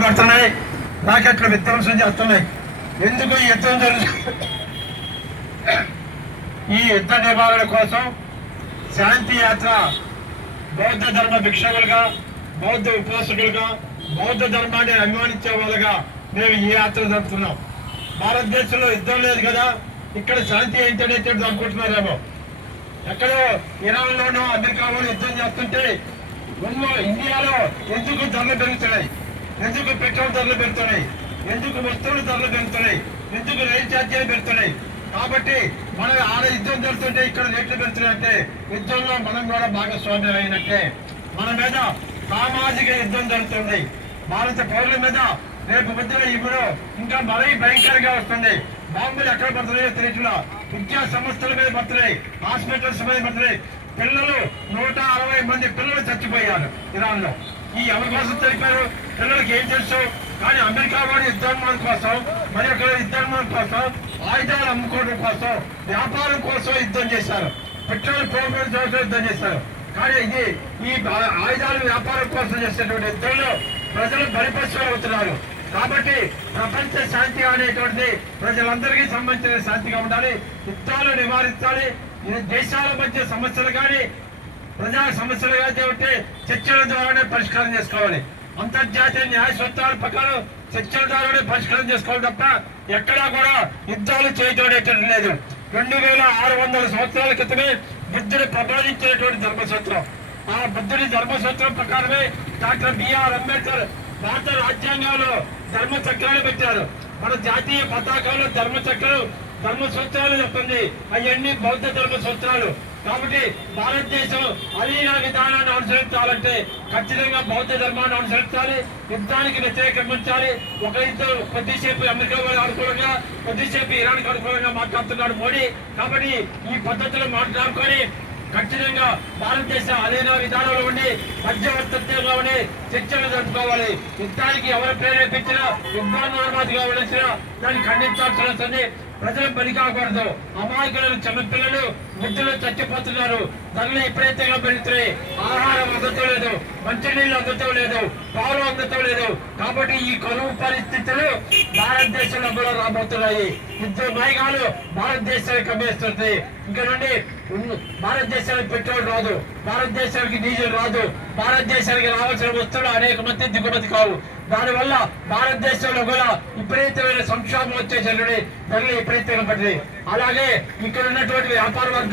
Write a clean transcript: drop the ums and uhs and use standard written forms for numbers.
ఇబ్బందులు పడుతున్నాయి, రాకెట్లు విధ్వంసం చేస్తున్నాయి. ఎందుకు ఈ యుద్ధం జరుగుతుంది? ఈ యుద్ధ నివారణ కోసం శాంతి యాత్ర బౌద్ధ ధర్మ భిక్షకులుగా, బౌద్ధ ఉపాసకులుగా, బౌద్ధ ధర్మాన్ని అభిమానించే వాళ్ళుగా మేము ఈ యాత్ర జరుపుతున్నాం. భారతదేశంలో యుద్ధం లేదు కదా, ఇక్కడ శాంతి ఏంటనేది అనుకుంటున్నారేమో. ఎక్కడో ఇరాన్లోనో అమెరికాలోనో యుద్ధం చేస్తుంటే ఇండియాలో ఎందుకు ధరలు పెరుగుతున్నాయి, ఎందుకు పెట్రోల్ ధరలు పెరుగుతున్నాయి, ఎందుకు వస్తువుల ధరలు పెరుగుతున్నాయి, ఎందుకు రైలు ఛార్జీలు పెరుగుతున్నాయి. కాబట్టి మన ఆడ యుద్ధం జరుగుతుంటే ఇక్కడ రేట్లు పెరుగుతున్నాయంటే యుద్ధంలో మనం కూడా భాగస్వామ్యం అయినట్టే. మన మీద సామాజిక యుద్ధం జరుగుతుంది. భారత పౌరుల మీద రేపు మధ్యలో ఇప్పుడు ఇంకా మరీ భయంకరంగా వస్తుంది. బాంబులు ఎక్కడ పడుతున్నాయో తెలియట్లా. విద్యా సంస్థల మీద పడుతున్నాయి, హాస్పిటల్స్ మీద పడుతున్నాయి. పిల్లలు 160 మంది పిల్లలు చచ్చిపోయారు ఇరాన్ లో. ఈ ఎవరి కోసం చనిపోయారు పిల్లలకి ఏం తెలుసు? కానీ అమెరికా వాడి యుద్ధర్మాల కోసం, మరి అక్కడ యుద్ధర్మాల కోసం, ఆయుధాలు అమ్ముకోవడం కోసం, వ్యాపారం కోసం యుద్ధం చేశారు. పెట్రోల్ పోగొట్టు కోసం యుద్ధం చేశారు. కానీ ఇది ఈ ఆయుధాలు వ్యాపారం కోసం చేసేటువంటి యుద్ధంలో ప్రజలు బలిపశువులు అవుతున్నారు. కాబట్టి ప్రపంచ శాంతి అనేటువంటిది ప్రజలందరికీ సంబంధించిన శాంతిగా ఉండాలి. యుద్ధాలు నివారించాలి. దేశాల మధ్య సమస్యలు కానీ ప్రజా సమస్యలు కానీ ఉంటే చర్చల ద్వారానే పరిష్కారం చేసుకోవాలి. అంతర్జాతీయ న్యాయ సూత్రాల ప్రకారం చర్చల ద్వారానే పరిష్కారం చేసుకోవాలి తప్ప ఎక్కడా కూడా యుద్ధాలు చేయడం లేదు. 2600 సంవత్సరాల క్రితమే బుద్ధుడు ప్రబోధించినటువంటి ధర్మసూత్రం. ఆ బుద్ధుడి ధర్మసూత్రం ప్రకారమే డాక్టర్ బిఆర్ అంబేద్కర్ భారత రాజ్యాంగంలో ధర్మ చక్రాలు పెట్టారు. మన జాతీయ పతాకంలో ధర్మ సూత్రాలు చెప్తుంది. అవన్నీ బౌద్ధ ధర్మ సూత్రాలు. కాబట్టి భారతదేశం అలీన విధానాన్ని అనుసరించాలంటే ఖచ్చితంగా బౌద్ధ ధర్మాన్ని అనుసరించాలి. యుద్ధానికి వ్యతిరేకించాలి. ఒకరితో కొద్దిసేపు అమెరికా వాళ్ళు అనుకూలంగా, కొద్దిసేపు ఇరాన్కి అనుకూలంగా మాట్లాడుతున్నాడు మోడీ. కాబట్టి ఈ పద్ధతిలో మాట్లాడుకొని ఖచ్చితంగా భారతదేశ అలీన విధానంలో ఉండి మధ్యవర్తిత్వంగా ఉండి చర్చలు జరుపుకోవాలి. యుద్ధానికి ఎవరు ప్రేరేపించినా, యుద్ధానుమతిగా ఉండాల్సిన దాన్ని ఖండించాల్సి ప్రజలు బలి కాకూడదు. అమాయకులను చిన్నపిల్లలు వృద్ధులు చచ్చిపోతున్నారు. ధరలు విపరీతంగా పెరుగుతున్నాయి. ఆహారం అందటం లేదు, మంచినీళ్ళు అందటం లేదు, పాలు అందటం లేదు. కాబట్టి ఈ కరువు పరిస్థితులు భారతదేశంలో కూడా రాబోతున్నాయి. యుద్ధ మేఘాలు భారతదేశానికి అమ్మేస్తుంది. ఇంకా నుండి భారతదేశానికి పెట్రోల్ రాదు, భారతదేశానికి డీజిల్ రాదు, భారతదేశానికి రావాల్సిన వస్తువులు అనేక మంది దిగుమతి కావు. దానివల్ల భారతదేశంలో కూడా విపరీతమైన సంక్షోభం వచ్చేసరికి ధరలు విపరీతంగా పడింది. అలాగే ఇక్కడ ఉన్నటువంటి వ్యాపార వర్గాలు